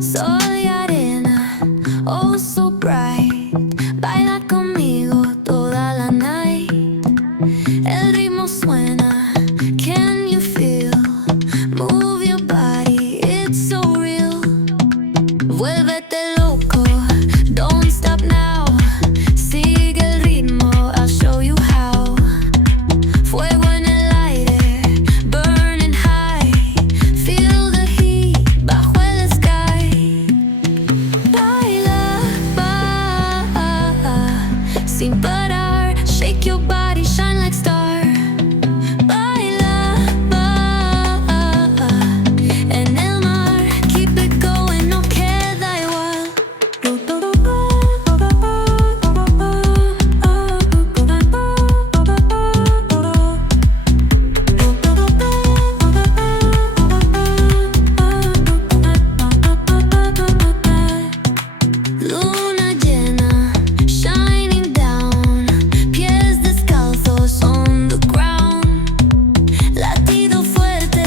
Sol y arena, oh so bright. Baila conmigo toda la night. El ritmo suena, can you feel? Move your body, it's so real. Vuélvete loco, don't stop now. Sigue el ritmo, I'll show you how. Fuego en el aire, burning high. Feel the heat bajo el sky. Baila, sin parar. Shake your body, shine like star. Baila, en el mar. Keep it going, no queda igual. Luna llena, shining down. Pies descalzos on the ground. Latido fuerte,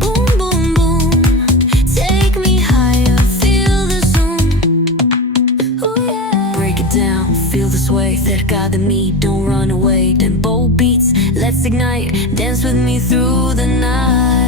boom, boom, boom. Take me higher, feel the zoom. Oh yeah. Break it down, feel the sway. Cerca de mí, don't run away. Tempo beats, let's ignite. Dance with me through the night.